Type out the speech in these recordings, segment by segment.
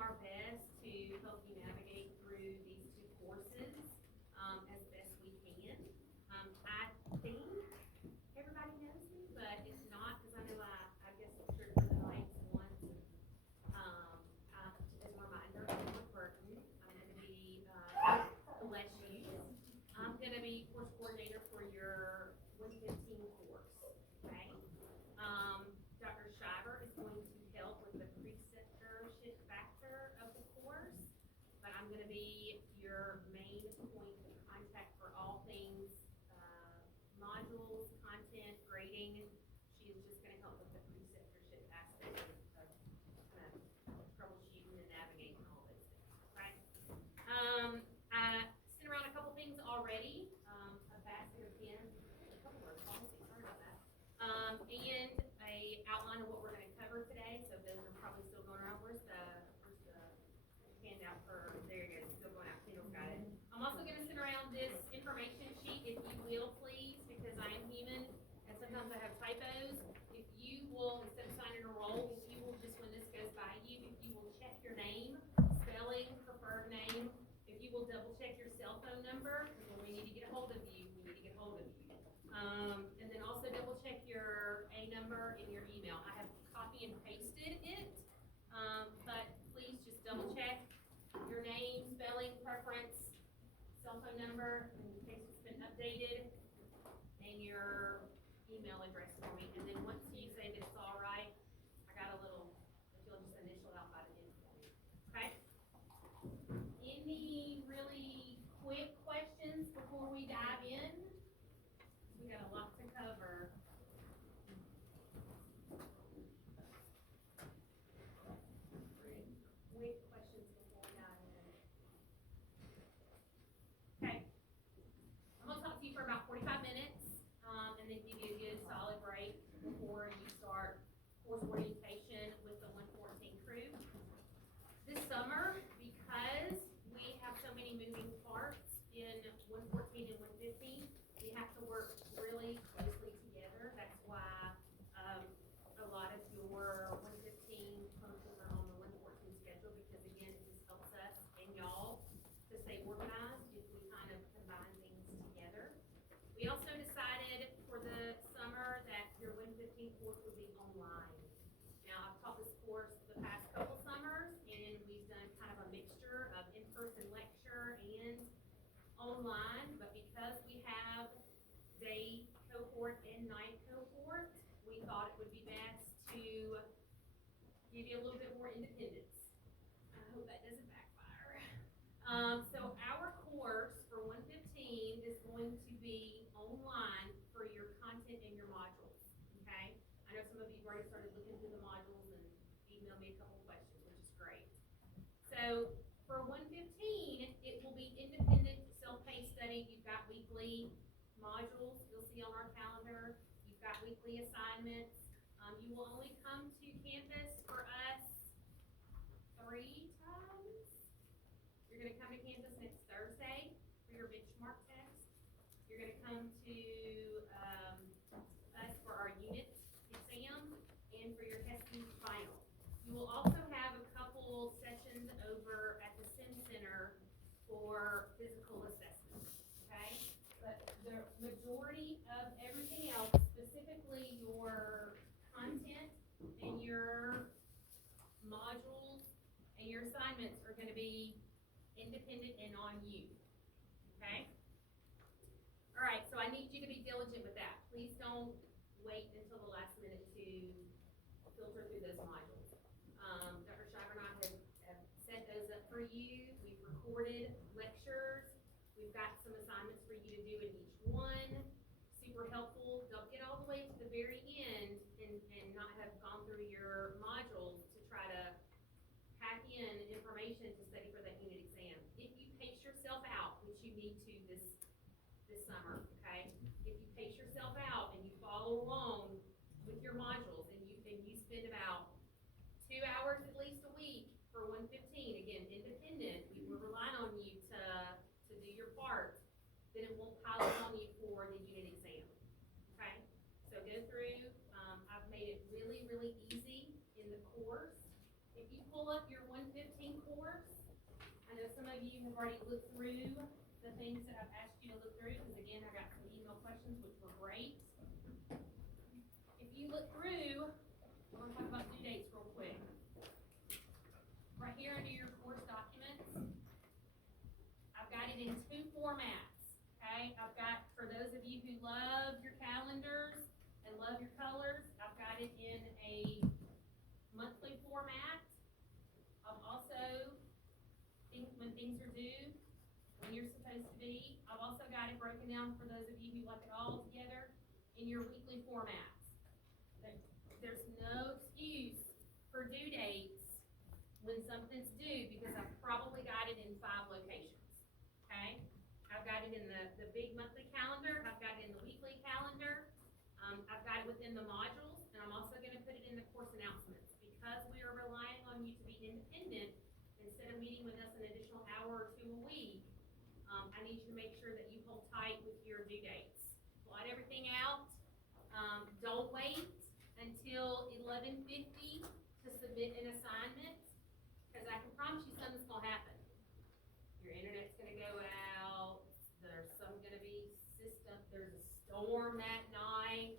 our best to help you navigate through these two courses as best we can. I think everybody knows me, but if not, because I know I guess I'm sure for the nights once. As a reminder, I'm Emma Burton. I'm going to be, bless you. I'm going to be course coordinator for your 115 course. Okay. Dr. Shiver is going to help with the preceptorship factor of the course, but I'm going to be your main point of contact for all things modules, content, grading. She is just going to help with the preceptorship aspect of kind of troubleshooting and navigating all those things. Right? I sent around a couple things already. A basket of pens, a couple of policies. Sorry about that. And a outline of what we're going to cover today. So those are probably still going around. Where's the handout for? There you go. It's still going out. Kendall's got it. I'm also going to send around this information sheet, if you will, please, because I am human and sometimes I have typos. If you will, instead of signing a roll, if you will just, when this goes by you, if you will check your name, spelling, preferred name, if you will double check your cell phone number, because when we need to get a hold of you, we need to get a hold of you. And then also double check your A number in your email. I have copy and pasted it, but please just double check your name, spelling, preference, cell phone number, in case it's been updated, and your email address for me. And then once you say that it's all right, I got a little, if you'll just initial out by the end for me. Okay? Any really quick questions before we dive in? We got a lot to cover. Quick questions before we dive in. Okay. I'm going to talk to you for about 45 minutes, and then give you a good solid break before you start course orientation with the 114 crew. This summer, because we have so many moving parts in 114 and 115, we have to work really closely together. That's why a lot of your 115 functions are on the 114 schedule, because again, it just helps us and y'all to stay organized if we kind of combine things together. We also decided for the summer that your 115 course would be online. Now, I've taught this course the past couple summers, and we've done kind of a mixture of in-person lecture and online, but because we have day cohort and night cohort, we thought it would be best to give you a little bit more independence. I hope that doesn't backfire. So our course for 115 is going to be online for your content and your modules, okay? I know some of you have already started looking through the modules and emailed me a couple questions, which is great. So for 115, it will be independent, self-paced study. You've got weekly modules you'll see on our calendar. You've got weekly assignments. You will only come to campus for us 3 times. You're going to come to campus next Thursday for your benchmark test. You're going to come to us for our unit exam and for your testing final. You will also have a couple sessions over at the Sim Center for physical assessment, okay? But the majority of everything else, specifically your content and your modules and your assignments, are going to be independent and on you, okay? All right, so I need you to be diligent with that. Please don't wait until the last minute to filter through those modules. Dr. Shiver and I have set those up for you. We've recorded lectures. We've got some assignments for you to do in each one. Super helpful. Don't get all the way to the very end and not have gone through your modules to try to pack in information to study for that unit exam. If you pace yourself out, which you need to this summer, okay? If you pace yourself out and you follow along with your modules and you spend about 2 hours at least a week for 115, again, independent, we will rely on you to do your part, then it won't pile up on you for the unit exam, okay? So go through, I've made it really, really easy in the course. If you pull up your 115 of you have already looked through the things that I've asked you to look through, because again, I got some email questions, which were great. If you look through, we're gonna talk about due dates real quick. Right here under your course documents, I've got it in 2 formats, okay? I've got, for those of you who love your calendars and love your colors, I've got it in a monthly format. I've also, when things are due, when you're supposed to be, I've also got it broken down for those of you who like it all together in your weekly formats. There's no excuse for due dates when something's due, because I've probably got it in 5 locations, okay? I've got it in the big monthly calendar, I've got it in the weekly calendar, I've got it within the modules, and I'm also gonna put it in the course announcements. Because we are relying on you to be independent, instead of meeting with us an additional hour or 2 a week, I need you to make sure that you hold tight with your due dates. Blot everything out, don't wait until 11:50 to submit an assignment, because I can promise you something's gonna happen. Your internet's gonna go out, there's gonna be there's a storm that night,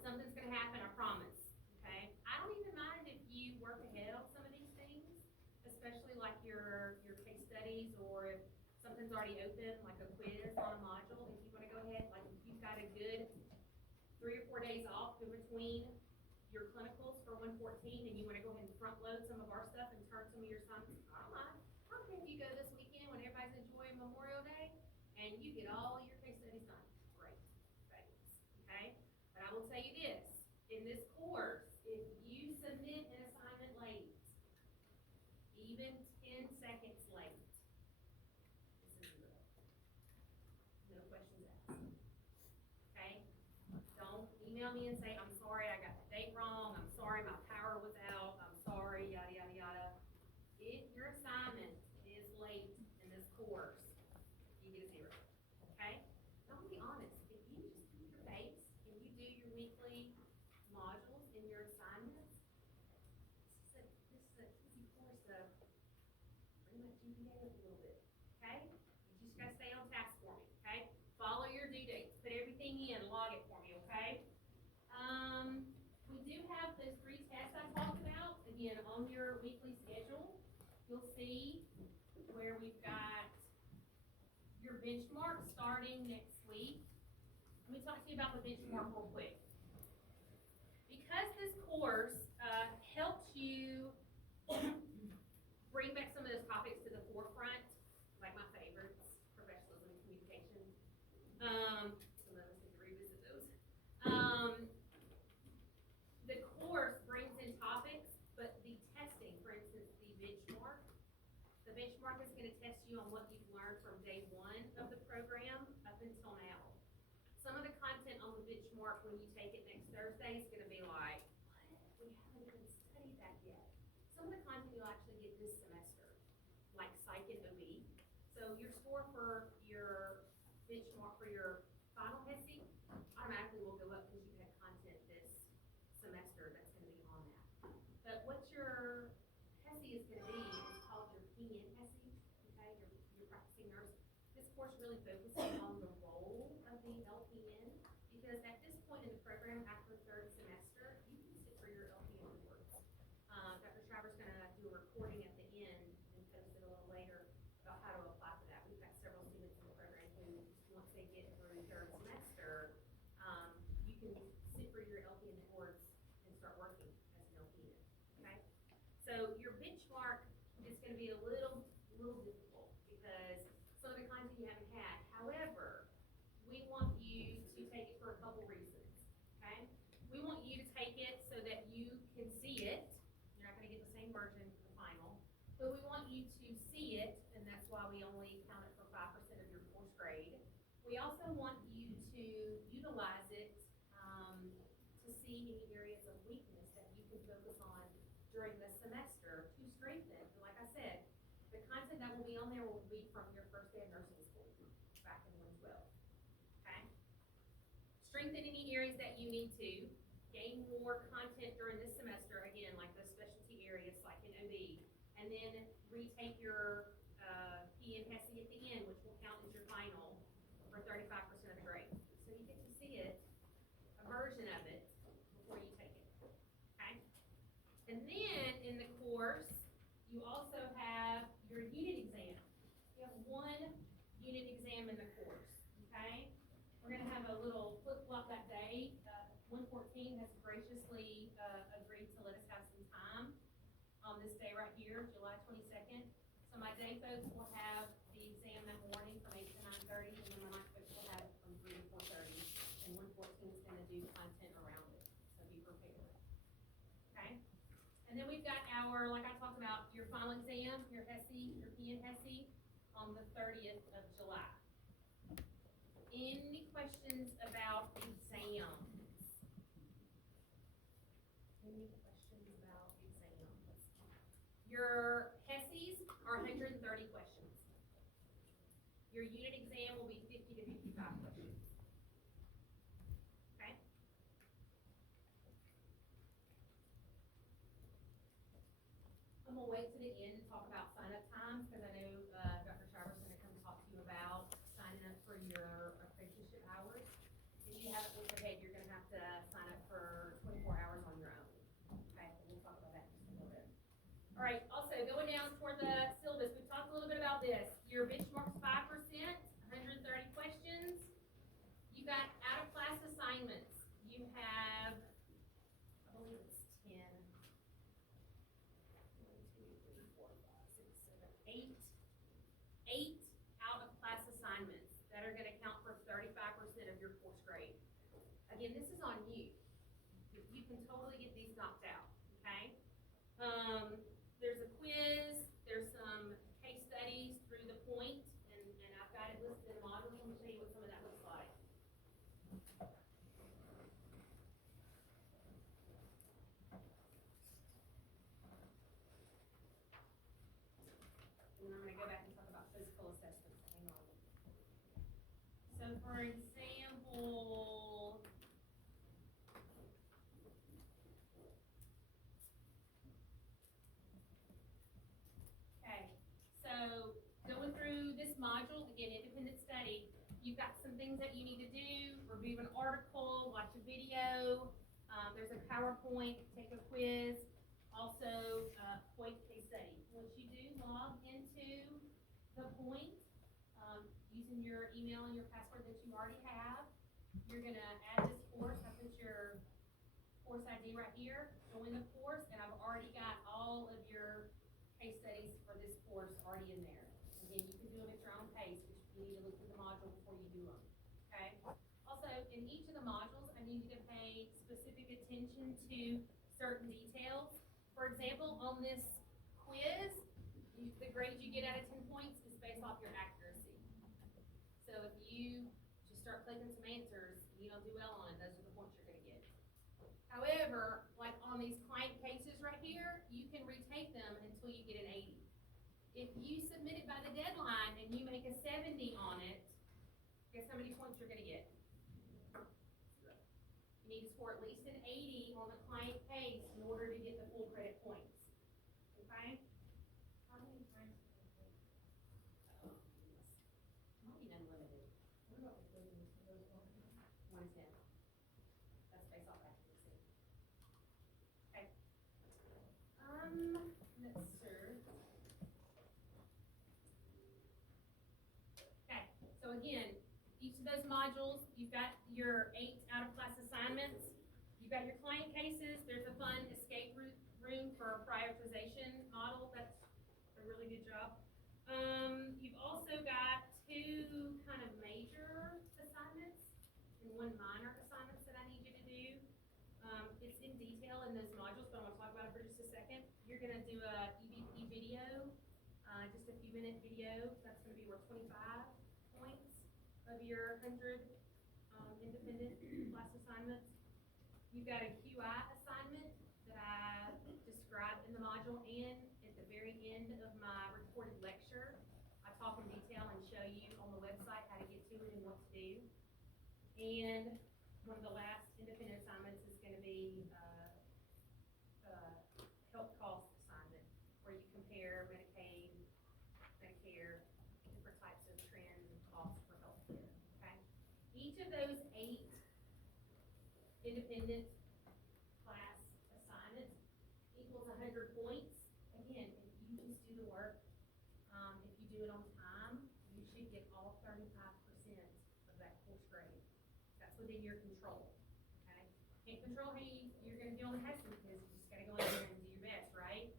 something's gonna happen, I promise, okay? I don't even mind if you work ahead on some of these things, especially like your case studies, or if something's already open, like a quiz on a module, if you wanna go ahead, like if you've got a good 3 or 4 days off in between your clinicals for 114, and you wanna go ahead and front load some of our stuff and turn some of your assignments, I don't mind. I don't care if you go this weekend when everybody's enjoying Memorial Day, and you get all your case studies done. Great, fabulous, okay? But I will tell you this, in this course, if you submit an assignment late, even 10 seconds late, this is no questions asked, okay? Don't email me and say, I'm sorry, I got the date wrong, I'm sorry, my power was out, I'm sorry, yada, yada, yada. If your assignment is late in this course, you get a 0, okay? I'm gonna be honest, if you just keep your pace and you do your weekly modules in your assignments, this is an easy course to bring my GPA up a little bit, okay? You just gotta stay on task for me, okay? Follow your due dates, put everything in, log it for me, okay? We do have those 3 tests I talked about, again, on your weekly schedule. You'll see where we've got your benchmark starting next week. Let me talk to you about the benchmark real quick. Because this course helps you bring back some of those topics to the forefront, like my favorites, professionalism and communication. Some of us need to revisit those. The course brings in topics, but the testing, for instance, the benchmark is going to test you on what you've learned from day 1 of the program up until now. Some of the content on the benchmark when you take it next Thursday is going to be like, what? We haven't even studied that yet. Some of the content you'll actually get this semester, like Psych and OB. So your score for your benchmark for your final HESI automatically will go up because you had content this semester that's going to be on that. But what your HESI is going to be is called your PN HESI, okay, your practicing nurse. This course really focuses on the role of the LPN, because at this point in the program, after 3rd semester, you can sit for your LPN awards. Dr. Shriver's going to do a recording at the end and post it a little later about how to apply for that. We've got several students in the program who, once they get through 3rd semester, you can sit for your LPN awards and start working as an LPN, okay? So your benchmark is going to be a little difficult because some of the content you haven't had. However, we want you to take it for a couple reasons, okay? We want you to take it so that you can see it. You're not going to get the same version for the final, but we want you to see it, and that's why we only count it for 5% of your course grade. We also want you to utilize it to see any areas of weakness that you can focus on during the semester to strengthen. And like I said, the content that will be on there will be from your first day of nursing school back in 112, okay? Strengthen any areas that you need to. Gain more content during this semester, again, like those specialty areas like in OB, and then retake your P and HESI at the end, which will count as your final for 35% of the grade. So you get to see it, a version of it, before you take it, okay? And then in the course, you also have your unit exam. You have one unit exam in the course, okay? We're gonna have a little flip-flop that day. 114 has graciously agreed to let us have some time on this day right here, July 22nd. So my day folks will have the exam that morning from 8 to 9:30, and then my night folks will have it from 3 to 4:30. And 114 is gonna do content around it, so be prepared, okay? And then we've got our, like I talked about, your final exam, your HESI, your P and HESI, on the 30th of July. Any questions about exams? Any questions about exams? Your HESIs are 130 questions. Your unit exam will be 50 to 55 questions. Okay? I'm gonna wait to the end to talk about sign-up times, because I know Dr. Shiver's gonna come talk to you about signing up for your apprenticeship hours. If you haven't looked ahead, you're gonna have to sign up for 24 hours on your own. Okay, we'll talk about that in just a little bit. All right, also going down toward the syllabus, we've talked a little bit about this. Your benchmark's 5%, 130 questions. You got out-of-class assignments. You have, I believe it's 10. 8 out-of-class assignments that are gonna count for 35% of your course grade. Again, this is on you. You can totally get these knocked out, okay? There's a quiz, there's some case studies through the point, and I've got it listed in modules. Let me show you what some of that looks like. And then I'm gonna go back and talk about physical assessments. Hang on. So for example, okay, so going through this module, again, independent study, you've got some things that you need to do: review an article, watch a video, there's a PowerPoint, take a quiz, also point case study. Once you do log into the point, using your email and your password that you already have, you're gonna add this course. I put your course ID right here, join the course, and I've already got all of your case studies for this course already in there. Again, you can do them at your own pace, but you need to look through the module before you do them, okay? Also, in each of the modules, I need you to pay specific attention to certain details. For example, on this quiz, the grade you get out of 10 points is based off your accuracy. So if you just start clicking some answers, and you don't do well on it, those are the points you're gonna get. However, like on these client cases right here, you can retake them until you get an 80. If you submit it by the deadline and you make a 70 on it, guess how many points you're gonna get? You need to score at least an 80 on the client case in order to get the full credit points. Okay? How many times? Might be unlimited. What about the quizzes for those ones? 1 to 10. That's based off accuracy. Okay. Let's see. Okay, so again, each of those modules, you've got your 8 out-of-class assignments. You've got your client cases. There's a fun escape room for a prioritization model. That's a really good job. You've also got 2 kind of major assignments and 1 minor assignments that I need you to do. It's in detail in those modules, but I'm gonna talk about it for just a second. You're gonna do a EVP video, just a few minute video. That's gonna be worth 25 points of your 100 independent class assignments. You've got a QI assignment that I described in the module, and at the very end of my recorded lecture, I talk in detail and show you on the website how to get to it and what to do. And one of the last independent assignments is gonna be health cost assignment, where you compare Medicaid, Medicare, each of those 8 independent class assignments equals 100 points. Again, if you just do the work, if you do it on time, you should get all 35% of that course grade. That's within your control, okay? Can't control how you're gonna do on the test because you just gotta go in there and do your best, right?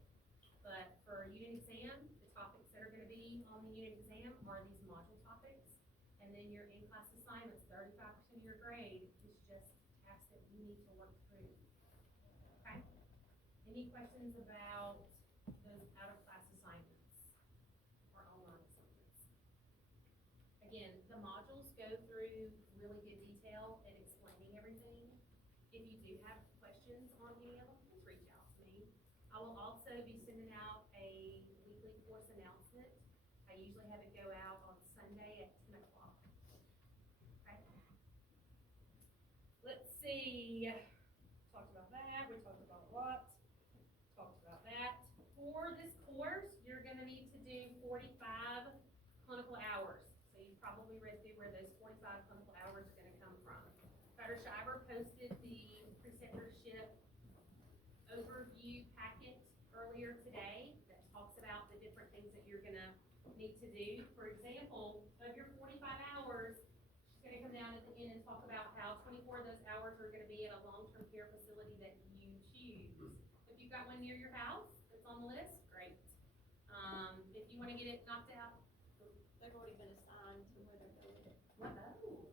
But for a unit exam, the topics that are gonna be on the unit exam are these module topics. And then your in-class assignments, 35% of your grade is just tasks that you need to work through, okay? Any questions about those out-of-class assignments or online assignments? Again, the modules go through really good detail in explaining everything. If you do have questions on any of them, please reach out to me. I will also be sending out a weekly course announcement. I usually have it go out on Sunday at 10 o'clock. Okay. Let's see. Talked about that. We talked about what? Talked about that. For this course, you're going to need to do 45 clinical hours. So you've probably read through where those 45 clinical hours are going to come from. Dr. Shiver posted the preceptorship overview packet earlier today that talks about the different things that you're going to need to do. For example, of your 45 hours, she's going to come down at the end and talk about how 24 of those hours are going to be at a long-term care facility that you choose. If you've got one near your house that's on the list, great. If you want to get it knocked out, They've already been assigned to where they're going. what? Oh,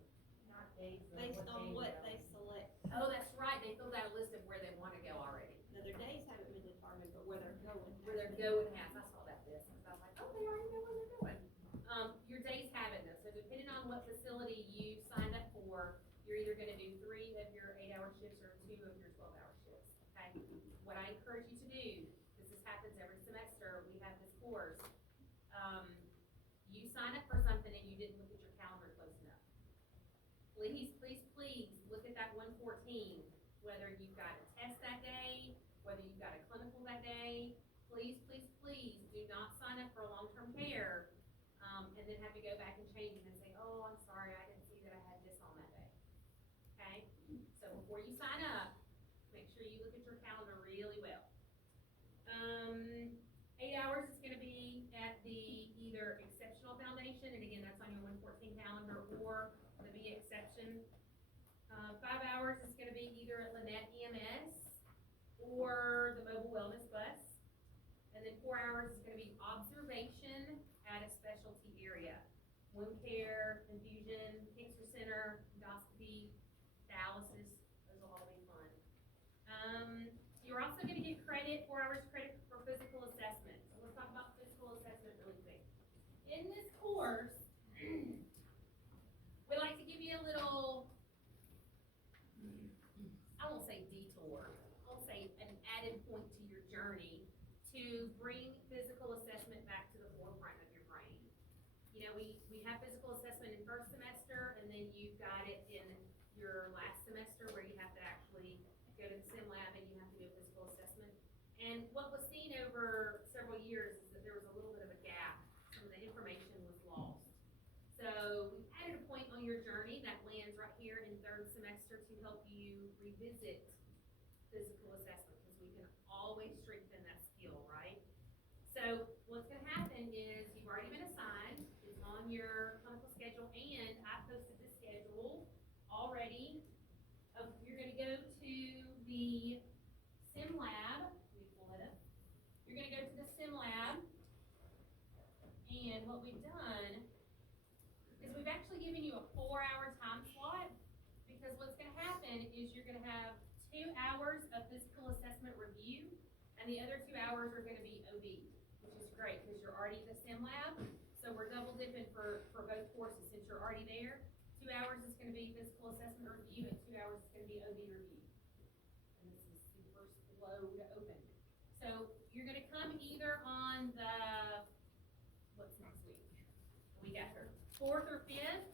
Not days. Based on what they select. oh, that's right. They filled out a list of where they want to go already. Now, their days haven't been determined, but where they're going. Where they're going has. I saw that list. I was like, oh, they already know where they're going. Your days have it though. So depending on what facility you signed up for, you're either going to do 3 of your 8-hour shifts or 2 of your 12-hour shifts. Okay. What I encourage you to do, because this happens every semester, we have this course. You sign up for something and you didn't look at your calendar close enough. Please, please, please look at that 114. Whether you've got a test that day, whether you've got a clinical that day, please, please, please do not sign up for long-term care and then have to go back and change it and say, oh, I'm sorry, I didn't see that I had this on that day. Okay? So before you sign up, make sure you look at your calendar really well. 8 hours is going to be at the either Exceptional Foundation, and again, that's on your 114 calendar, or the Be Exception. 5 hours is going to be either at Lynette EMS or the Mobile Wellness Bus. And then 4 hours is going to be observation at a specialty area. Wound care, infusion, cancer center, endoscopy, dialysis, those will all be fun. You're also going to get credit, 4 hours credit for physical assessment. So let's talk about physical assessment really quick. In this course, we like to give you a little, I won't say detour, I'll say an added point to your journey to bring physical assessment back to the forefront of your brain. You know, we have physical assessment in first semester, and then you've got it in your last semester where you have to actually go to the sim lab and you have to do a physical assessment. And what was seen over several years is that there was a little bit of a gap. Some of the information was lost. So we added a point on your journey that lands right here in third semester to help you revisit physical assessment, because we can always strengthen that skill, right? So what's going to happen is you've already been assigned, it's on your clinical schedule, and I posted the schedule already. You're going to go to the sim lab. Let me pull it up. You're going to go to the sim lab, and what we've done is we've actually given you a 4-hour time slot, because what's going to happen is you're going to have 2 hours of physical assessment review, and the other 2 hours are going to be OB, which is great because you're already in the sim lab. So we're double dipping for both courses since you're already there. 2 hours is going to be physical assessment review, and 2 hours is going to be OB review. And this is super slow to open. So you're going to come either on the, what's next week? The week after. 4th or 5th.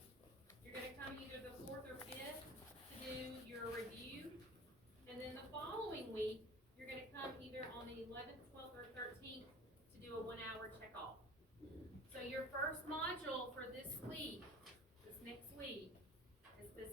You're going to come either the 4th or 5th to do your review. And then the following week, you're going to come either on the 11th, 12th, or 13th to do a 1-hour check-off. So your first module for this week, this next week, is physical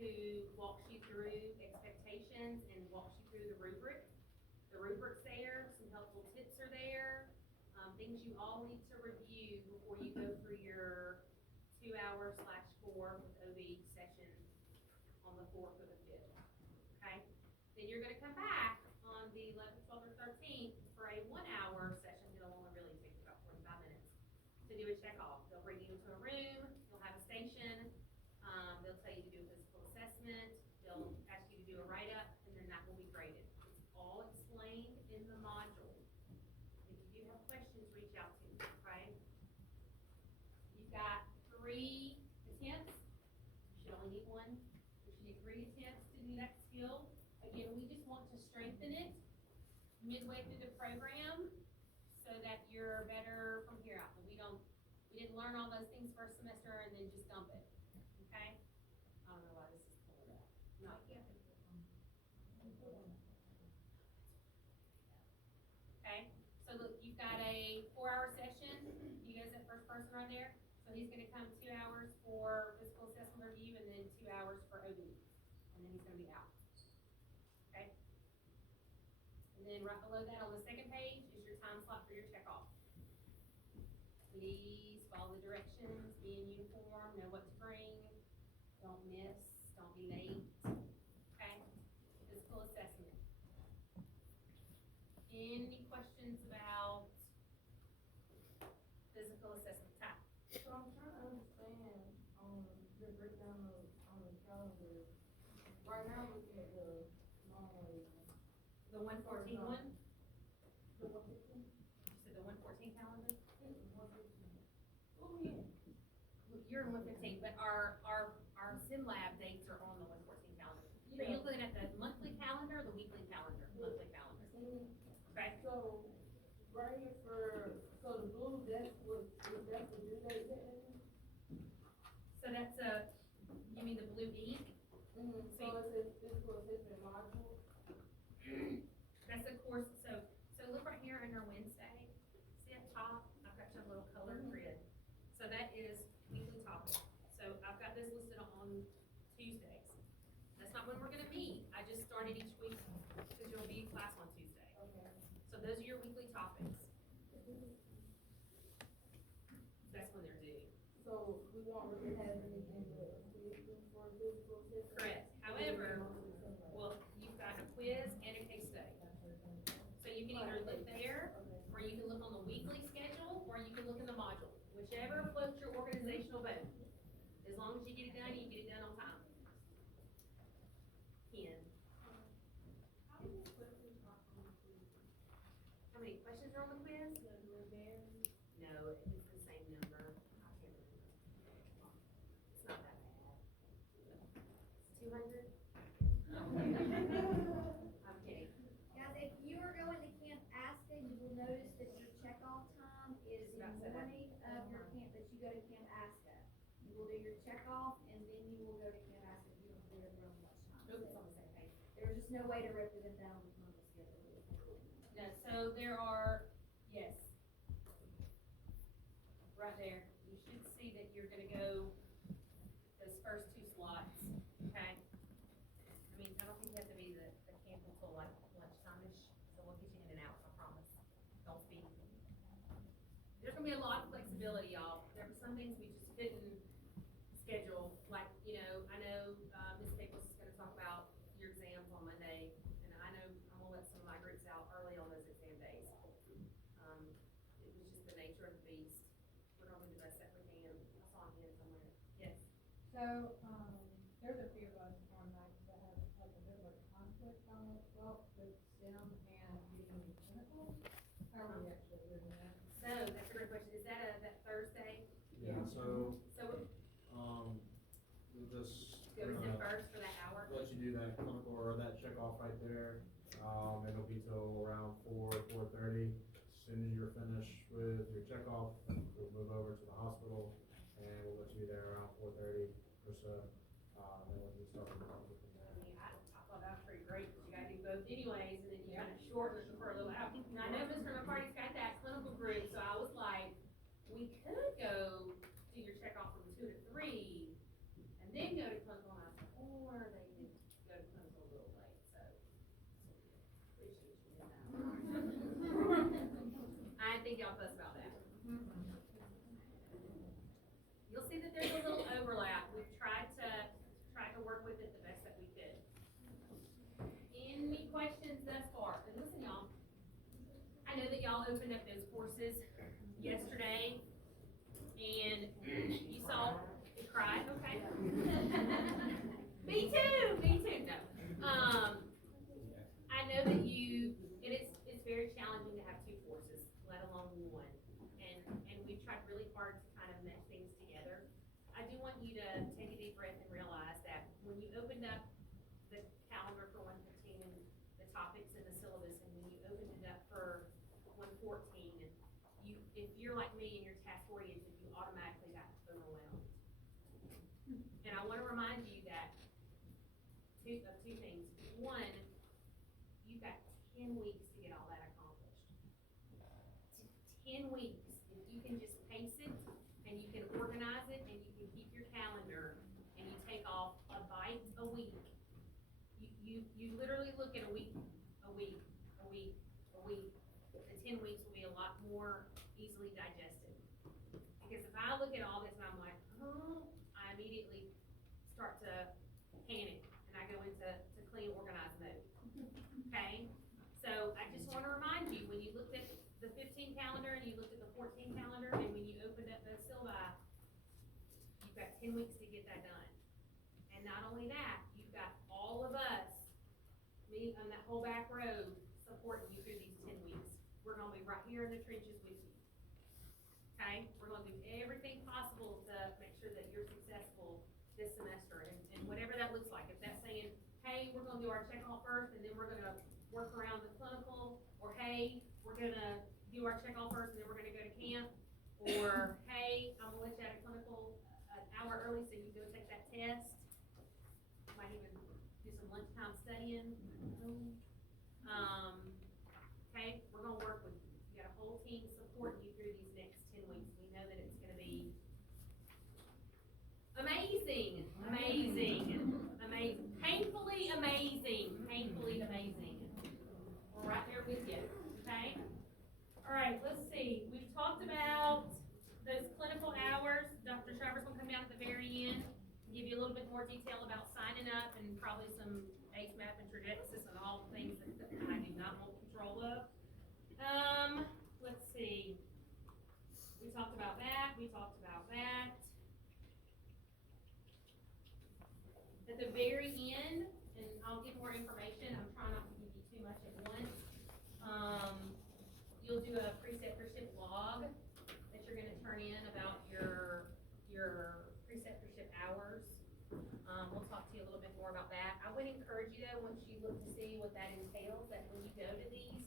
who walks you through expectations and walks you through the rubric. The rubric's there, some helpful tips are there, things you all need to review before you go through your 2 hour/4 with OB session on the 4th or the 5th, okay? Then you're gonna come back on the 11th, 12th, or 13th for a 1 hour session. It'll only really take you about 45 minutes to do a check off. They'll bring you into a room, you'll have a station, they'll tell you to do a physical assessment, they'll ask you to do a write-up, and then that will be graded. It's all explained in the module. If you do have questions, reach out to me, okay? You've got 3 attempts, you should only need 1. You should need 3 attempts to do that skill. Again, we just want to strengthen it midway through the program so that you're better from here out. We didn't learn all those things first semester and then just dump it, okay? I don't know why this is pulling up. No. Okay, so look, you've got a 4-hour session. You guys, that first person right there? So he's gonna come 2 hours for physical assessment review and then 2 hours for OB. And then he's gonna be out. Okay? And then right below that on the second page is your time slot for your checkoff. Please follow the directions, be in uniform, know what to bring, don't miss, don't be late. Okay? Physical assessment. Any questions about physical assessment time? So I'm trying to understand, the breakdown on the calendar. Right now, I'm looking at the long. The 114 one? The 115? You said the 114 calendar? Oh, yeah. You're in 115, but our sim lab dates are on the 114 calendar. Are you looking at the monthly calendar or the weekly calendar? Monthly calendar. Okay? So, right here so the blue, that's the due date then? So that's you mean the blue ink? Mm-hmm, so it says physical assessment module. That's a course, so look right here under Wednesday. See up top, I've got your little colored grid. So that is weekly topic. So I've got this listed on Tuesdays. That's not when we're gonna meet. I just started each week because you'll be in class on Tuesday. Okay. So those are your weekly topics. That's when they're due. So we won't really have anything for physical assessment? Correct. However, well, you've got a quiz and a case study. So you can either look there, or you can look on the weekly schedule, or you can look in the module. Whichever floats your organizational boat. As long as you get it done, you get it done on time. Ken, how many questions are on the quiz? No, it's the same number. I can't remember. It's not that bad. It's 200? I'm kidding. Guys, if you are going to Camp Aska, you will notice that your checkoff time is the morning of your camp, that you go to Camp Aska. You will do your checkoff, and then you will go to Camp Aska, you don't do it around lunchtime. Nope, it's on the same page. There's just no way to represent that on the clinical schedule. No, so there are, yes. Right there, you should see that you're gonna go those first 2 slots, okay? I mean, I don't think you have to be the camp until like lunchtime-ish, so we'll get you in and out, I promise. Don't speak. There's gonna be a lot of flexibility, y'all. There were some things we just couldn't schedule, like, I know, Ms. Staples is gonna talk about your exams on Monday, and I know I'm gonna let some of my groups out early on those exam days. It was just the nature of the beast. We're gonna do the best that we can. I saw him here somewhere. Yes. So, there's a few of us on nights that have like a bit of a conflict on the 12th with STEM and getting clinical. How are we actually doing that? So, that's a great question. Is that that Thursday? Yeah, so, So, we'll just, go we're with them gonna first for that hour? let you do that clinical or that checkoff right there. It'll be till around 4:30. As soon as you're finished with your checkoff, we'll move over to the hospital and we'll let you be there around 4:30 or so. Then we'll just start the clinical from I there. mean, I thought that was pretty great, because you gotta do both anyways, and then you kinda shorten it for a little out. And I know Mr. McCarty's got that clinical group, so I was like, we could go do your checkoff from 2 to 3, and then go to clinical, and I was like, or think y'all fuss about that. You'll see that there's a little overlap. We've tried to work with it the best that we could. Any questions thus far? And listen, y'all, I know that y'all opened up those courses yesterday, and you saw it cried, okay? Me too, no. I know that it's very challenging to have two courses, let alone one. And we've tried really hard to kind of mesh things together. I do want you to take a deep breath and realize that when you opened up the calendar for 115 and the topics and the syllabus, and when you opened it up for 114, if you're like me and you're task oriented, you automatically got overwhelmed. And I wanna remind you that two things. One, you've got 10 weeks to get all that accomplished. 10 weeks. If you can just pace it, and you can organize it, and you can keep your calendar, and you take off a bite a week, you literally look at a week, the 10 weeks will be a lot more easily digested. Because if I look at all this and I'm like, oh, I immediately start to panic, and I go into clean, organized mode. Okay? So I just wanna remind you, when you looked at the 15 calendar and you looked at the 14 calendar, and when you opened up those syllabi, you've got 10 weeks to get that done. And not only that, you've got all of us, me on that whole back row, supporting you through these 10 weeks. We're gonna be right here in the trenches with you. Okay? We're gonna do everything possible to make sure that you're successful this semester, and whatever that looks like. If that's saying, hey, we're gonna do our check-off first, and then we're gonna work around the clinical, or hey, we're gonna do our check-off first, and then we're gonna go to camp, or hey, I'm gonna let you out of clinical an hour early so you can go take that test. Might even do some lunchtime studying. Okay, we're gonna work with you. You got a whole team supporting you through these next 10 weeks. We know that it's gonna be amazing, painfully amazing. We're right there with you, okay? All right, let's see. We've talked about those clinical hours. Dr. Travers will come down at the very end and give you a little bit more detail about signing up, and probably some ACE-MAP and Trajexis and all the things that I do not want control of. Let's see. We talked about that. At the very end, and I'll give more information, I'm trying not to give you too much at once. You'll do a preceptorship log that you're gonna turn in about your preceptorship hours. We'll talk to you a little bit more about that. I would encourage you though, once you look to see what that entails, that when you go to these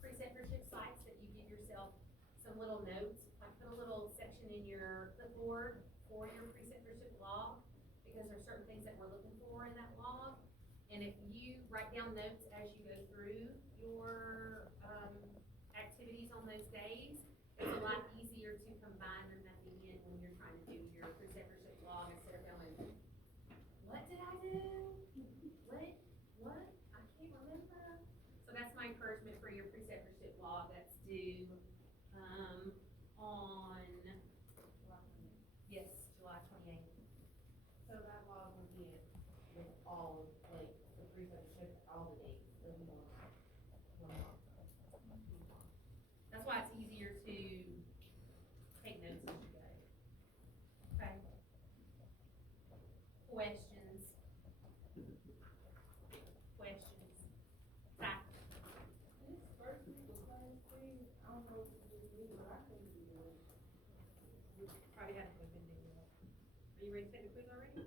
preceptorship sites, that you give yourself some little notes, like put a little section in your clipboard for your preceptorship log, because there's certain things that we're looking for in that log. And if you write down notes as you go through your activities on those days, it's a lot easier to combine them at the end when you're trying to do your preceptorship log, instead of going, what did I do? What? I can't remember. So that's my encouragement for your preceptorship log. That's due on July 28th. So that law would be with all, like, the preceptorship, all the dates, of one month. That's why it's easier to take notes as you go. Okay? Questions? Ty? This first week of class three, I don't know if it's just me, but I couldn't do it. Probably haven't been doing that. Are you ready to take the quiz already?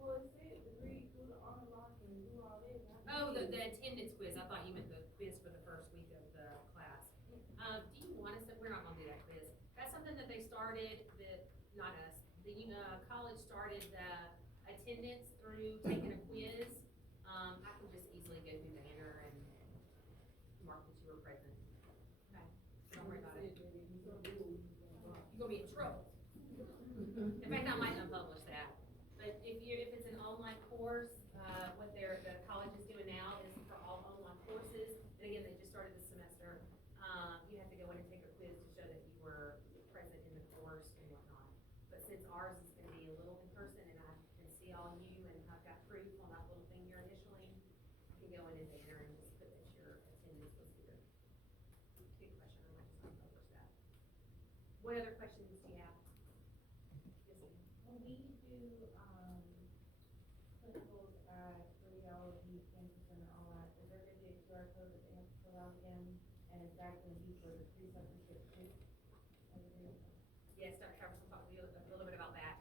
Well, it said to read through the unlock and do all this. and I Oh, the did. attendance quiz. I thought you meant the quiz for the first week of the class. Do you want us to, we're not gonna do that quiz. That's something that they started, not us, the, college started the attendance through taking a quiz. I can just easily go through Banner and mark that you were present. Okay, don't worry about it. You're gonna be in trouble. In fact, I might unpublish that. But if it's an online course, what the college is doing now is for all online courses, and again, they just started this semester, you have to go in and take a quiz to show go in there and just put that your attendance was here. Good question, I might just uncover that. What other questions do you have? Yes, ma'am. When we do, clinicals at radiology, cancer center, all that, is there gonna be a QR code that they have to fill out again? And is that gonna be for the preceptorship too? Yes, Dr. Harris will talk to you a little bit about that.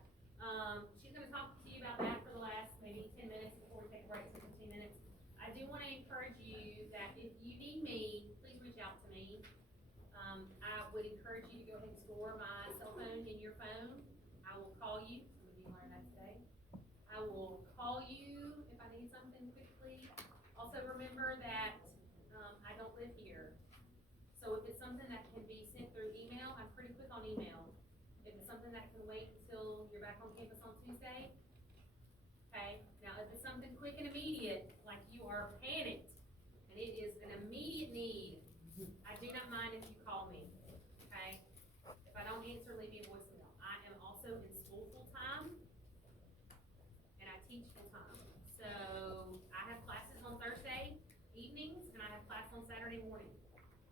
She's gonna talk to you about that for the last maybe 10 minutes before we take a break, 10, 15 minutes. I do wanna encourage you that if you need me, please reach out to me. I would encourage you to go ahead and store my cell phone in your phone. I will call you, some of you learned that today. I will call you if I need something quickly. Also remember that, I don't live here. So if it's something that can be sent through email, I'm pretty quick on email. If it's something that can wait until you're back on campus on Tuesday, okay? Now, if it's something quick and immediate, like you are panicked, and it is an immediate need, I do not mind if you call me, okay? If I don't answer, leave me a voicemail. I am also in school full-time, and I teach full-time. So, I have classes on Thursday evenings, and I have class on Saturday morning.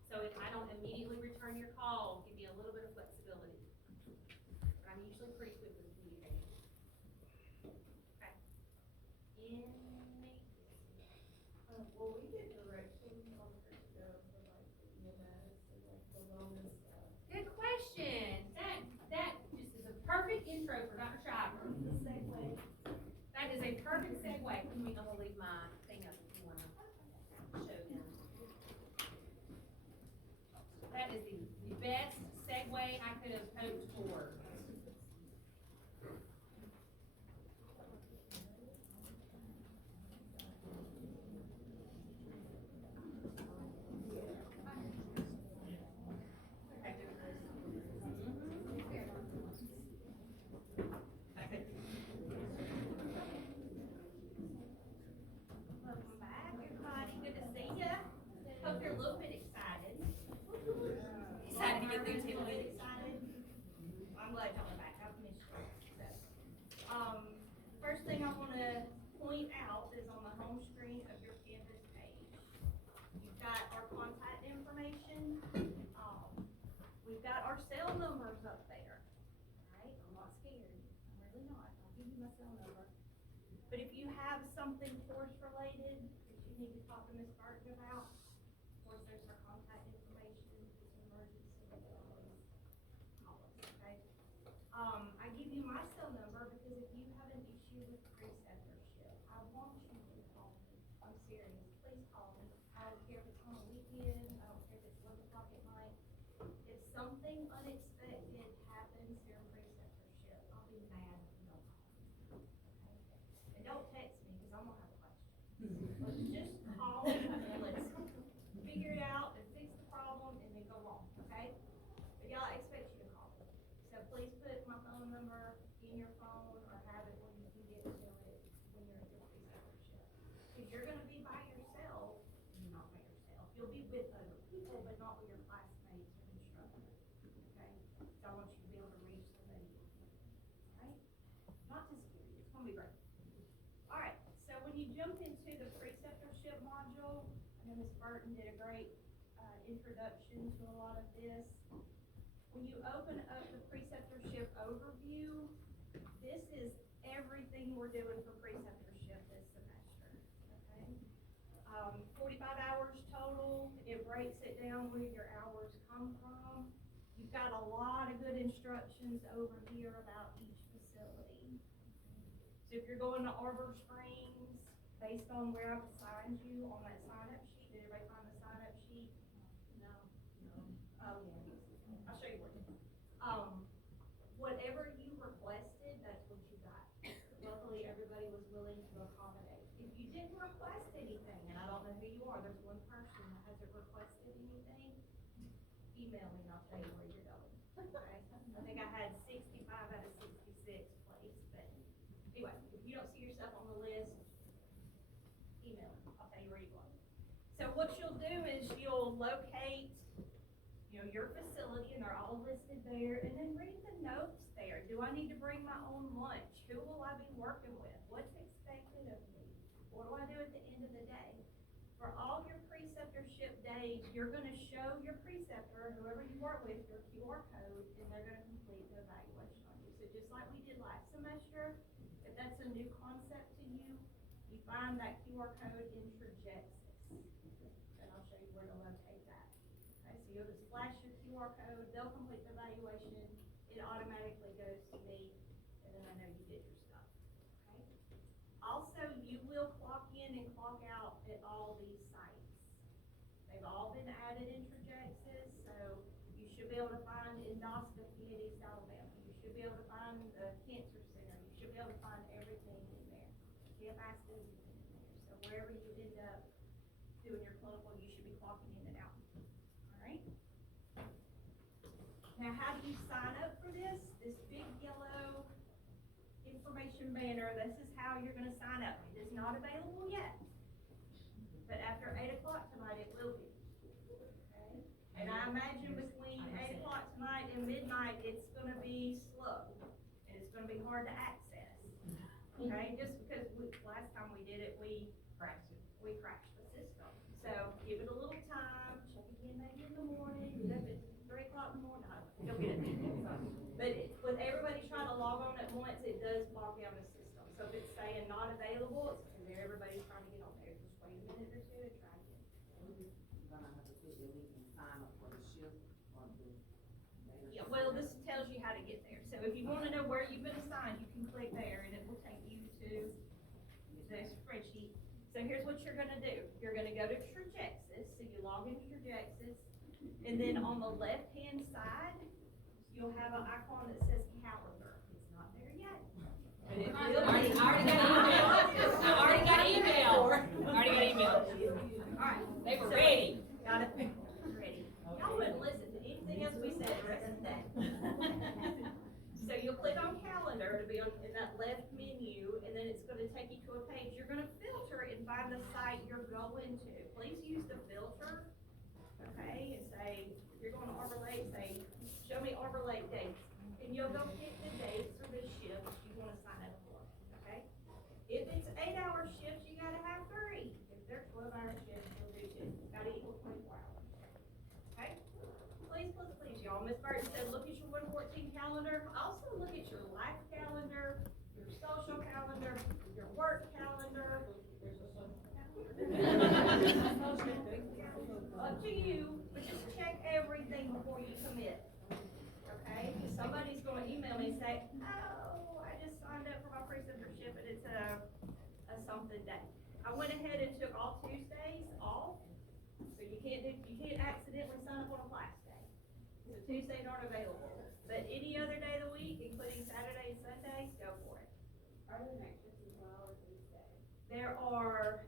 So if I don't immediately return your call, give me a little bit of flexibility. But I'm usually pretty quick with communication. Okay. Will we get directions on where to go for like the EMS and like the wellness stuff? Good question. That just is a perfect intro for Dr. Shiver. That is a perfect segue. I'm gonna leave my thing up if you wanna show them. That is the best segue I could have hoped for. Welcome back, everybody, good to see ya. Hope you're a little bit excited. Excited to get through A little bit Timothy. excited. I'm glad y'all are back, I've missed you. So, first thing I wanna point out is on the home screen of your Canvas page. You've got our contact information, we've got our cell numbers up there. Alright, I'm not scared, I'm really not, I'll give you my cell number. But if you have something course related that you need to talk to Ms. Burton about, of course, there's her contact information, if it's an emergency, always call us, okay? I give you my cell number because if you have an issue with preceptorship, I want you to call me. I'm serious, please call me. I don't care if it's on a weekend, I don't care if it's 11 o'clock at night. If something unexpected happens during preceptorship, I'll be mad if you don't call me, okay? And don't text me, cause I'm gonna have a question. Let's just call and let's figure it out and fix the problem and then go on, okay? But y'all, I expect you to call me. So please put my phone number in your phone or have it where you can get to it when you're at your preceptorship. Cause you're gonna be by yourself, not by yourself, you'll be with other people, but not with your classmates or instructors, okay? So I want you to be able to reach them immediately, alright? Not to scare you, it's gonna be great. Alright, so when you jump into the preceptorship module, I know Ms. Burton did a great, introduction to a lot of this. When you open up the preceptorship overview, this is everything we're doing for preceptorship this semester, okay? 45 hours total, it breaks it down where your hours come from. You've got a lot of good instructions over here about each facility. So if you're going to Arbor Springs, based on where I've assigned you on that sign-up sheet, did everybody find the sign-up sheet? No. Oh, yeah, I'll show you what. Whatever you requested, that's what you got. Luckily, everybody was willing to accommodate. If you didn't request anything, and I don't know who you are, there's one person that hasn't requested anything, email me and I'll tell you where you're going, okay? I think I had 65 out of 66 placed, but anyway, if you don't see yourself on the list, email me, I'll tell you where you're going. So what you'll do is you'll locate, your facility, and they're all listed there, and then read the notes there. Do I need to bring my own lunch? Who will I be working with? What's expected of me? What do I do at the end of the day? ship date, you're gonna show your preceptor, whoever you work with, your QR code, and they're gonna complete the evaluation on you. So just like we did last semester, if that's a new concept to you, you find that QR code in Trajectus. And I'll show you where to locate that. Okay, so you'll just flash your QR code, they'll complete the evaluation, it automatically goes to me, and then I know you did your stuff, okay? Also, you will clock in and clock out at all these sites. They've all been added in Trajectus, so you should be able to find endoscopy at East Alabama. You should be able to find the cancer center. You should be able to find everything in there. Camp Aspen is in there. So wherever you end up doing your clinical, you should be clocking in and out. All right? Now, how do you sign up for this? This big yellow information banner, this is how you're gonna sign up. It is not available yet, but after 8 o'clock tonight, it will be. Okay? And I imagine between 8 o'clock tonight and midnight, it's gonna be slow, and it's gonna be hard to access. Okay, just because last time we did it, we crashed the system. So give it a little time, check again maybe in the morning, get up at 3 o'clock in the morning, no, you'll get it. But with everybody trying to log on at once, it does bog down the system. So if it's saying not available, it's because everybody's trying to get on there. Just wait a minute or two and try again. You're gonna have to put that we can sign up for the shift or the. Yeah, well, this tells you how to get there. So if you wanna know where you've been assigned, you can click there and it will take you to the spreadsheet. So here's what you're gonna do. You're gonna go to Trajectus, so you log into Trajectus, and then on the left-hand side, you'll have an icon that says calendar. It's not there yet. But it will be. I already got email. Alright. They were ready. Got it, ready. Y'all wouldn't listen to anything else we said the rest of the day. So you'll click on calendar to be on, in that left menu, and then it's gonna take you to a page. You're gonna filter and find the site you're going to. Please use the filter, okay, and say, if you're going to Arbor Lake, say, show me Arbor Lake dates. And you'll go pick the dates or the shifts you wanna sign up for, okay? If it's 8-hour shifts, you gotta have 3. If they're 12-hour shifts, you'll do 2. Gotta equal 24 hours. Okay? Please, y'all. Ms. Burton said, look at your 114 calendar. Also look at your life calendar, your social calendar, your work calendar. Up to you, but just check everything before you commit. Okay? Because somebody's gonna email me and say, oh, I just signed up for my preceptorship and it's a something day. I went ahead and took all Tuesdays off, so you can't accidentally sign up on a class day. So Tuesdays aren't available, but any other day of the week, including Saturday and Sunday, go for it. Are there an extra 2 hours each day? There are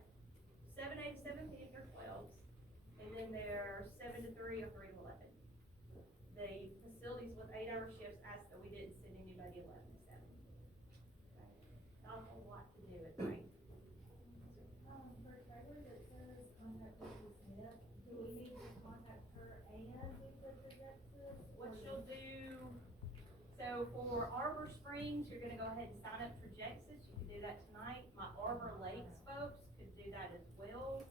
7 A to 7 P if they're 12s, and then they're 7 to 3 or 3 to 11. The facilities with 8-hour shifts asked that we didn't send anybody 11 to 7. Okay. Not a whole lot to do at night. For Taylor that says contact Mrs. Smith, do we need to contact her and do the projections? What you'll do, so for Arbor Springs, you're gonna go ahead and sign up for Trajectus. You can do that tonight. My Arbor Lakes folks could do that as well.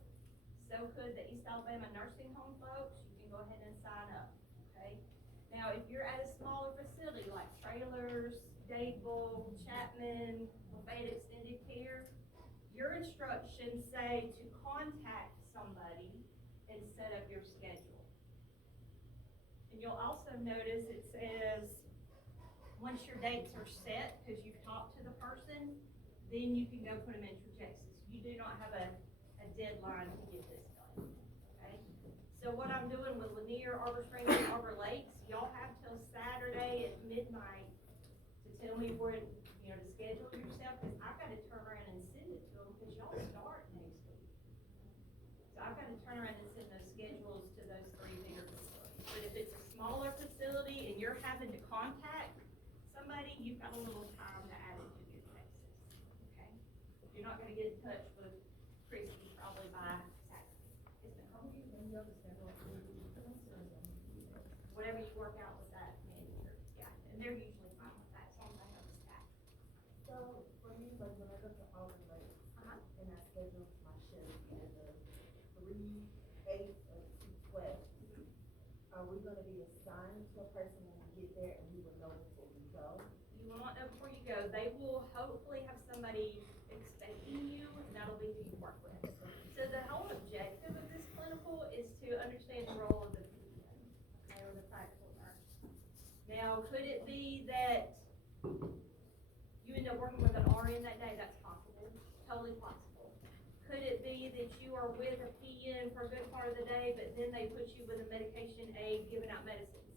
So could the East Alabama Nursing Home folks. You can go ahead and sign up, okay? Now, if you're at a smaller facility like Trailers, Dadeville, Chapman, Lafayette Extended Care, your instructions say to contact somebody and set up your schedule. And you'll also notice it says, once your dates are set, because you've talked to the person, then you can go put them in Trajectus. You do not have a deadline to get this done, okay? So what I'm doing with Lanier, Arbor Springs, and Arbor Lakes, y'all have till Saturday at midnight to tell me where, to schedule yourself, because I've got to turn around and send it to them, because y'all start next week. So I've got to turn around and send those schedules to those 3 bigger facilities. But if it's a smaller facility and you're having to contact somebody, you've got a little time to add it to your Texas, okay? You're not gonna get in touch with Christie probably by Saturday. Isn't it home? Whatever you work out with that manager, yeah, and they're usually fine with that, as long as I have the staff. So for me, like when I go to Arbor Lake Uh-huh. and I schedule my shift at the 3, 8, or Now, could it be that you end up working with an RN that day? That's possible, totally possible. Could it be that you are with a PN for a good part of the day, but then they put you with a medication aide giving out medicines?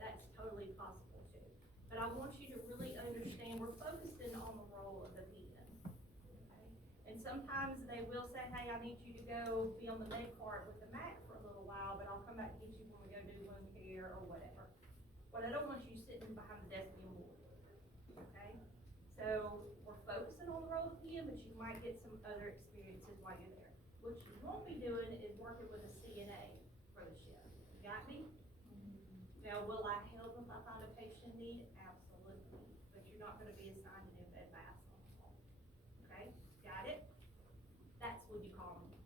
That's totally possible too. But I want you to really understand, we're focusing on the role of the PN. Okay? And sometimes they will say, hey, I need you to go be on the med cart with the MAC for a little while, but I'll come back and get you when we go do wound care or whatever. But I don't want you sitting behind the desk being bored. Okay? So we're focusing on the role of PM, but you might get some other experiences while you're there. What you won't be doing is working with a CNA for the shift. You got me? Now, will I help if I find a patient need? Absolutely. But you're not gonna be assigned to do bed baths on call. Okay? Got it? That's what you call me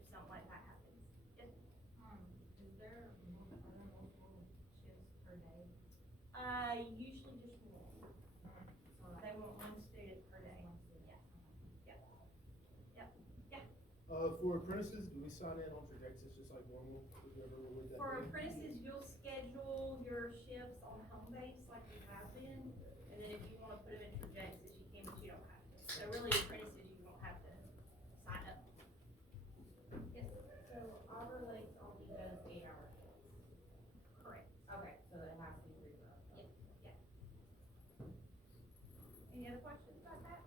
if something like that happens. Yes? Is there, are there multiple shifts per day? Usually just one. So They want one student per day. For apprentices, do we sign in on Trajectus just like normal? With that For be? apprentices, you'll schedule your shifts on home base like you have been, and then if you wanna put them in Trajectus, you can, but you don't have to. So really, apprentices, you don't have to sign up. Yes, So Arbor Lakes only does 8-hour shifts. correct. Okay, so it has to be 3 for us. Any other questions about that?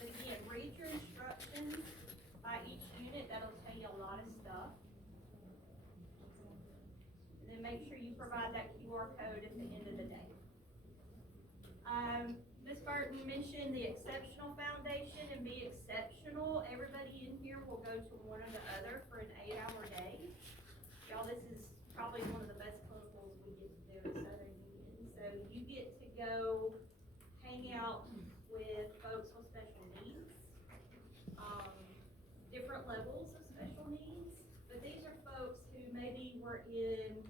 But again, read your instructions by each unit, that'll tell you a lot of stuff. And then make sure you provide that QR code at the end of the day. Ms. Burton mentioned the Exceptional Foundation and Be Exceptional. Everybody in here will go to one or the other for an 8-hour day. Y'all, this is probably one of the best clinicals we get to do at Southern Union. So you get to go hang out with folks with special needs, different levels of special needs, but these are folks who maybe were in,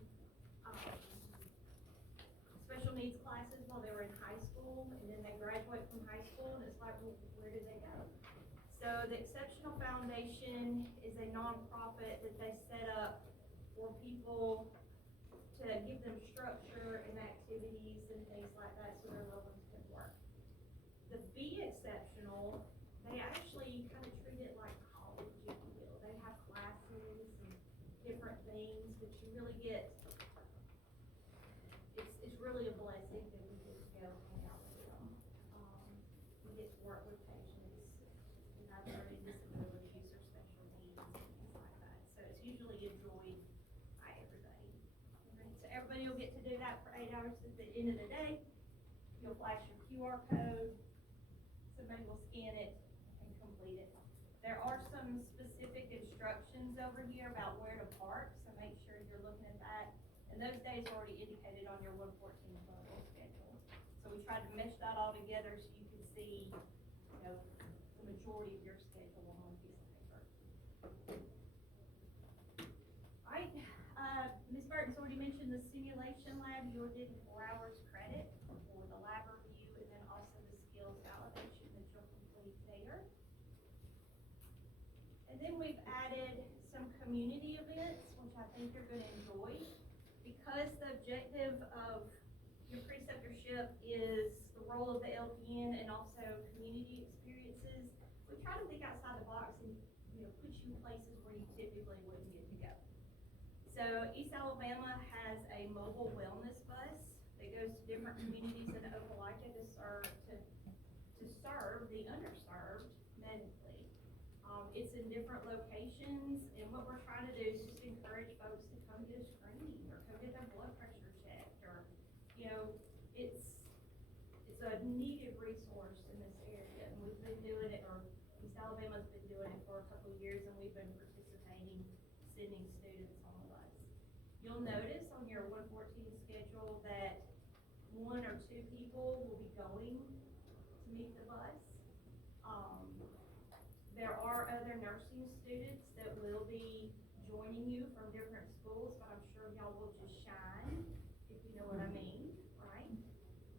special needs classes while they were in high school, and then they graduate from high school, and it's like, well, where did they go? So the Exceptional Foundation is a nonprofit that they set up for people to give them structure and activities and things like that so their loved ones can work. The Be Exceptional, they actually kind of treat it like college, if you will. They have classes and different things, but you really get, it's really a blessing that we get to go hang out with them. We get to work with patients who have learning disabilities or special needs and things like that. So it's usually enjoyed by everybody. Okay, so everybody will get to do that for 8 hours at the end of the day. You'll flash your QR code, somebody will scan it and complete it. There are some specific instructions over here about where to park, so make sure you're looking at that. And those days are already indicated on your 114 clinical schedule. So we tried to mesh that all together so you can see, you know, the majority of your schedule on one piece of paper. Alright, Ms. Burton's already mentioned the simulation lab. You're getting 4 hours credit for the lab review and then also the skills validation that you'll complete there. And then we've added some community events, which I think you're gonna enjoy. Because the objective of your preceptorship is the role of the LPN and also community experiences, we try to think outside the box and, you know, put you in places where you typically wouldn't get to go. So East Alabama has a mobile wellness bus that goes to different communities in Opelika to serve the underserved medically. It's in different locations, and what we're trying to do is just encourage folks to come get a screening or come get their blood pressure checked, or, you know, it's a needed resource in this area, and we've been doing it, or East Alabama's been doing it for a couple of years, and we've been participating, sending students on the bus. You'll notice on your 114 schedule that 1 or 2 people will be going to meet the bus. There are other nursing students that will be joining you from different schools, but I'm sure y'all will just shine, if you know what I mean, right?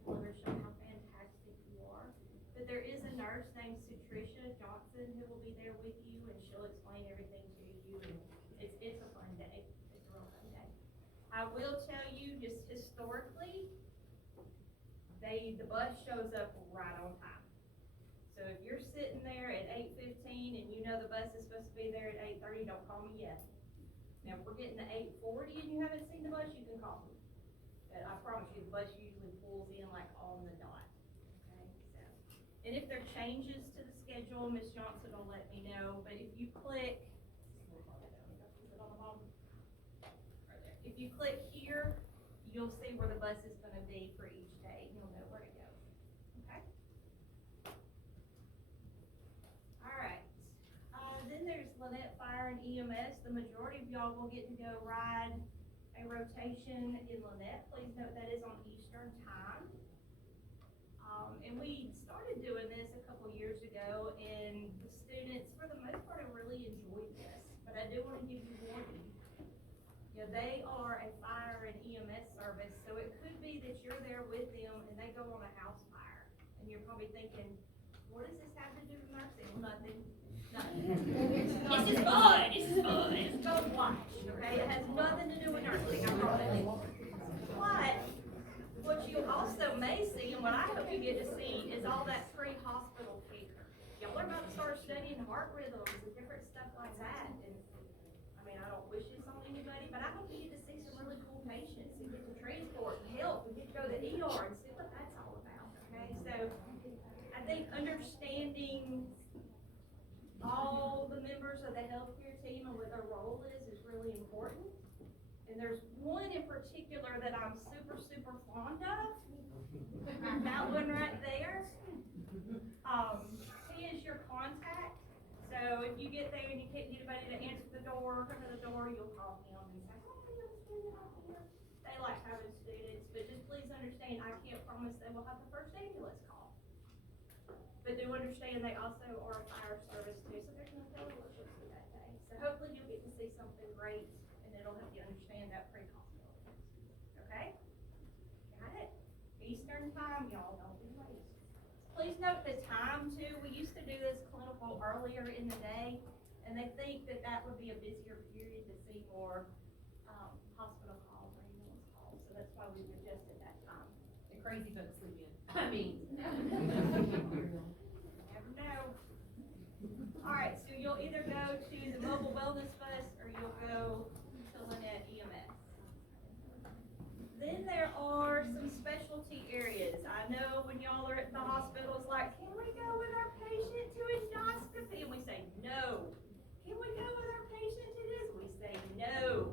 We'll show how fantastic you are. But there is a nurse named Sutricia Johnson who will be there with you, and she'll explain everything to you, and it's a fun day. It's a real fun day. I will tell you, just historically, okay, the bus shows up right on time. So if you're sitting there at 8:15 and you know the bus is supposed to be there at 8:30, don't call me yet. Now, if we're getting to 8:40 and you haven't seen the bus, you can call me. But I promise you, the bus usually pulls in like on the dot, okay, so. And if there are changes to the schedule, Ms. Johnson will let me know, but if you click, is it on the bottom? Right there. If you click here, you'll see where the bus is gonna be for each day, and you'll know where to go, okay? Alright, then there's Lynette Fire and EMS. The majority of y'all will get to go ride a rotation in Lynette. Please note that is on Eastern time. And we started doing this a couple years ago, and the students, for the most part, have really enjoyed this. But I do wanna give you warning. You know, they are a fire and EMS service, so it could be that you're there with them and they go on a house fire. And you're probably thinking, what does this have to do with nursing? Nothing. This is fun, this is fun. It's called watch, okay? It has nothing to do with nursing, I promise. But, what you also may see, and what I hope you get to see, is all that pre-hospital care. Y'all are about to start studying heart rhythms and different stuff like that. And, I mean, I don't wish this on anybody, but I hope you get to see some really cool patients and get to transport and help and get to go to the ER and see what that's all about, okay? So, I think understanding all the members of the healthcare team and what their role is really important. And there's one in particular that I'm super, super fond of. That one right there. He is your contact. So if you get there and you can't get anybody to answer the door, come to the door, you'll call him and say, oh, you have a student out here. They like having students, but just please understand, I can't promise they will have the first ambulance call. But do understand they also are a fire service too, so there's no fellowships for that day. So hopefully you'll get to see something great, and it'll help you understand that pre-hospital. Okay? Got it? Eastern time, y'all, don't be late. Please note the time too. We used to do this clinical earlier in the day, and they think that that would be a busier period to see more, hospital calls or ambulance calls, so that's why we've adjusted that time. The crazy folks sleep in. I mean. Never know. Alright, so you'll either go to the mobile wellness bus or you'll go to Lynette EMS. Then there are some specialty areas. I know when y'all are at the hospital, it's like, can we go with our patient to endoscopy? And we say, no. Can we go with our patient to this? We say, no.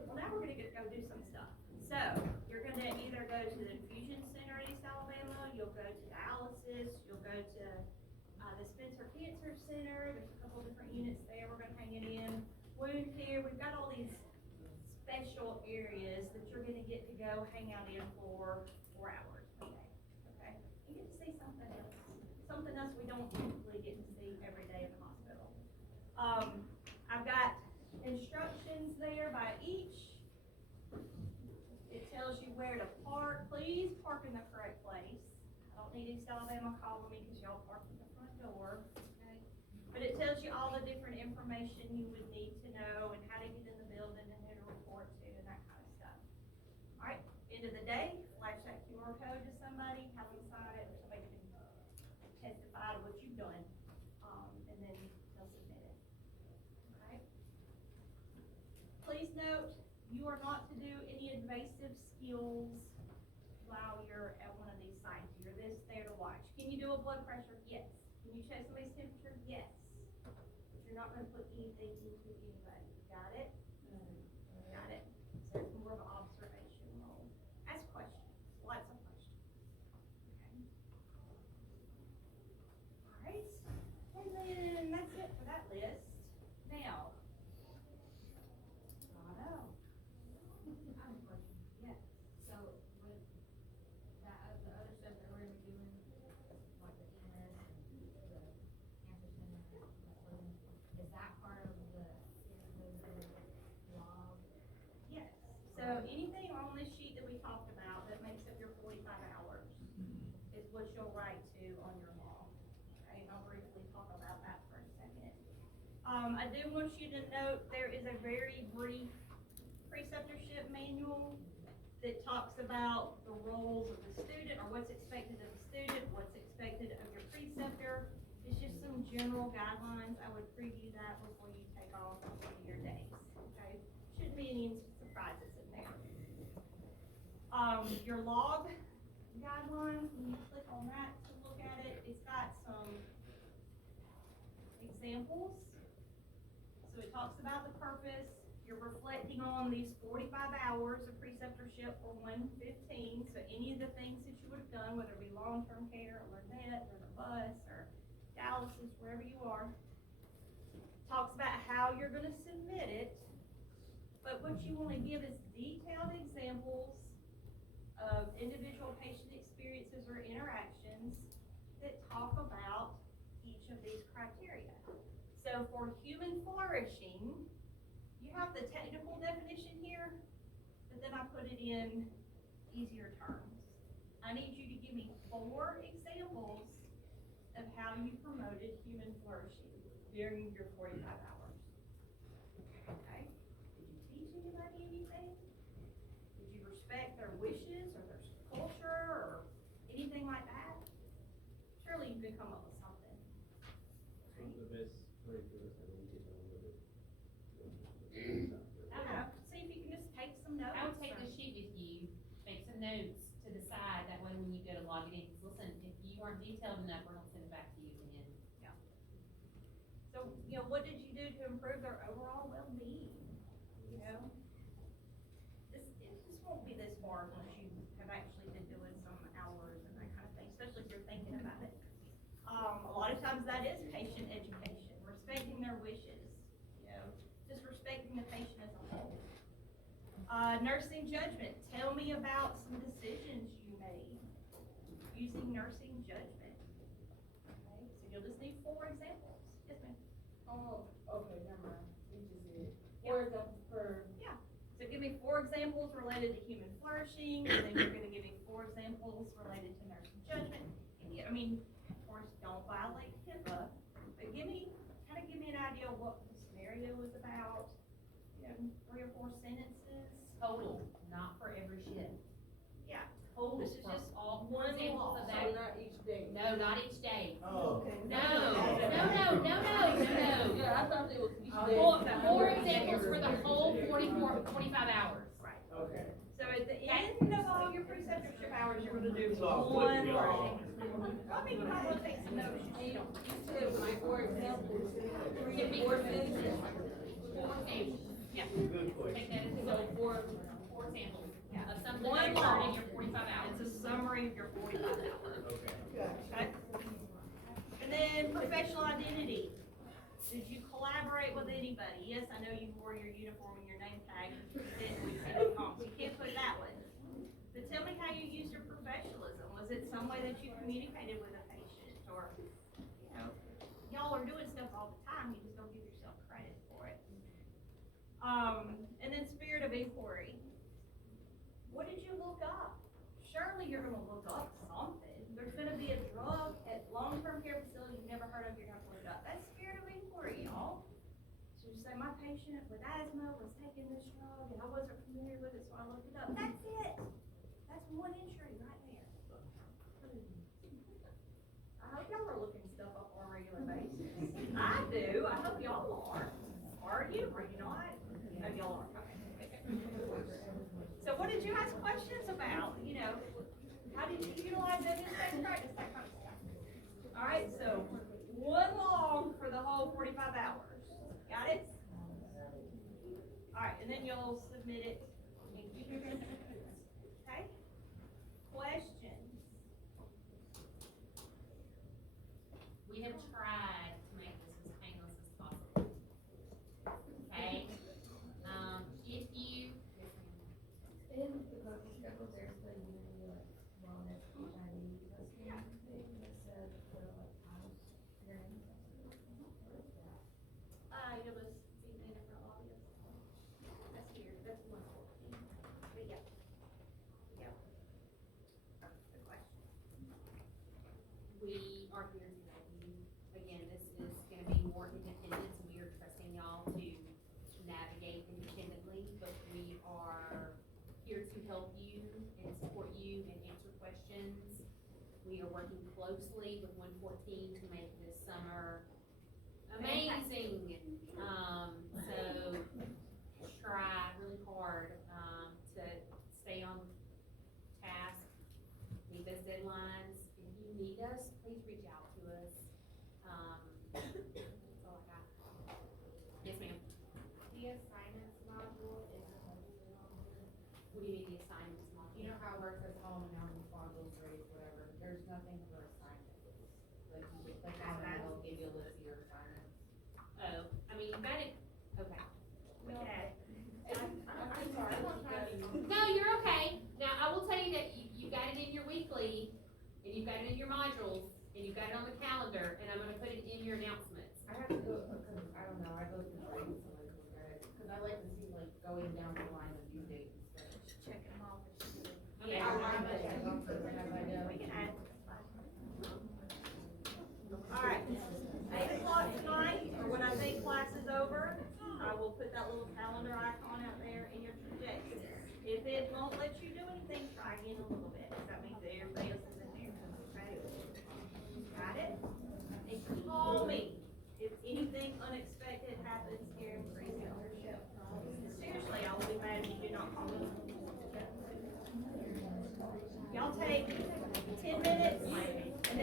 Well, now we're gonna go do some stuff. So, you're gonna either go to the infusion center in East Alabama, you'll go to dialysis, you'll go to the Spencer Cancer Center. There's a couple different units there. We're gonna hang it in. Wound care. We've got all these special areas that you're gonna get to go hang out in for 4 hours a day. Okay? You get to see something else. Something else we don't typically get to see every day in the hospital. I've got instructions there by each. It tells you where to park. Please park in the correct place. I don't need East Alabama calling me because y'all parked in the front door, okay? But it tells you all the different information you would need to know and how to get in the building and who to report to and that kind of stuff. Alright, end of the day, flash that QR code to somebody, have them sign it, or somebody can testify to what you've done, and then they'll submit it. Okay? Please note, you are not to do any invasive skills while you're at one of these sites. You're there to watch. Can you do a blood pressure? Yes. Can you check somebody's temperature? Yes. But you're not gonna put anything into anybody. Got it? Got it. So it's more of an observation role. Ask questions. Lots of questions. Okay. Alright. And then that's it for that list. Now. I know. I have a question. Yes. So with that, the other stuff that we're gonna be doing, like the EMS and the cancer center, is that part of the log? Yes, so anything on this sheet that we talked about that makes up your 45 hours is what you'll write to on your log. Okay, and I'll briefly talk about that for a second. I do want you to note there is a very brief preceptorship manual that talks about the roles of the student, or what's expected of the student, what's expected of your preceptor. It's just some general guidelines. I would preview that before you take off on one of your days, okay? Shouldn't be any surprises in there. Your log guidelines, when you click on that to look at it, it's got some examples. So it talks about the purpose. You're reflecting on these 45 hours of preceptorship for 115. So any of the things that you would have done, whether it be long-term care, or Lynette, or the bus, or dialysis, wherever you are, talks about how you're gonna submit it. But what you wanna give is detailed examples of individual patient experiences or interactions that talk about each of these criteria. So for human flourishing, you have the technical definition here, but then I put it in easier terms. I need you to give me 4 examples of how you promoted human flourishing during your 45 hours. Okay? Did you teach anybody anything? Did you respect their wishes or their culture or anything like that? Surely you could come up with something. So the best way for us, I don't get on with it. I don't know, see if you can just take some notes. I would take or- the sheet with you, make some notes to the side, that way when you go to log it in, 'cause listen, if you aren't detailed enough, we're gonna send it back to you again. So, you know, what did you do to improve their overall well-being? You know? This won't be this hard unless you have actually been doing some hours and that kind of thing, especially if you're thinking about it. A lot of times that is patient education, respecting their wishes, you know, just respecting the patient as a whole. Nursing judgment, tell me about some decisions you made using nursing judgment. Okay, so you'll just need 4 examples. Yes, ma'am. Okay, never mind, you just said, for example, for, So give me 4 examples related to human flourishing, and then you're gonna give me 4 examples related to nursing judgment. And I mean, of course, don't violate HIPAA, but give me an idea of what the scenario was about, you know, 3 or 4 sentences. Total, not for every shift. Yeah. Total This is for just all one examples of law. so that. not each day. No, not each day. Oh. Okay. No, no. Yeah, I thought it was each Oh, day. well, 4 examples for the whole 45 hours. Right. Okay. So at the end of all your preceptorship hours, you're gonna do So I'll flip one the law. other. I mean, you might wanna take some notes. And you said, like, for example, 3 Give me or 4 sentences. 4 examples. Yeah. Good question. Take that as, so 4 examples of something One that occurred law. in your 45 hours. It's a summary of your 45 hours. Okay. Okay? And then professional identity. Did you collaborate with anybody? Yes, I know you wore your uniform and your name tag. You didn't, we sent it home, so you can't put that one. But tell me how you used your professionalism. Was it some way that you communicated with a patient, or, you know, y'all are doing stuff all the time, you just don't give yourself credit for it. And then spirit of inquiry. What did you look up? Surely you're gonna look up something. There's gonna be a drug at long-term care facility you've never heard of, you're gonna have to look it up. That's spirit of inquiry, y'all. So you say, my patient with asthma was taking this drug and I wasn't familiar with it, so I looked it up. That's it. That's one entry right there. I hope y'all are looking stuff up on a regular basis. I do. I hope y'all are. Are you? Are you not? No, y'all are. Okay. So what did you ask questions about? You know, how did you utilize evidence-based practice, that kind of stuff? All right, so one log for the whole 45 hours. Got it? All right, and then you'll submit it. Okay? Questions? We have tried to make this as painless as possible. Okay? If you, In the medical schedule, there's the yearly, like, wellness, HIV testing thing that said, for like, house hearing. You must see the different audience. That's here, that's one. we are working closely with 114 to make this summer amazing. So try really hard, to stay on task, meet those deadlines. If you need us, please reach out to us. That's all I got. Yes, ma'am. The assignments module is supposedly on here. What do you mean the assignments module? You know how it works at home, now modules, grades, whatever, there's nothing for assignments. Like, you just click on it, it'll give you a list of your assignments. Oh, I mean, you got it, okay. Look at it. I'm sorry, I'm not trying to. No, you're okay. Now, I will tell you that you got it in your weekly, and you've got it in your modules, and you've got it on the calendar, and I'm gonna put it in your announcements. I have to go, because, I don't know, I go through training, so like, look at it, because I like to see, like, going down the line of due dates and stuff. Checking them off. Okay. I want to check them, as I know. We can add. All right,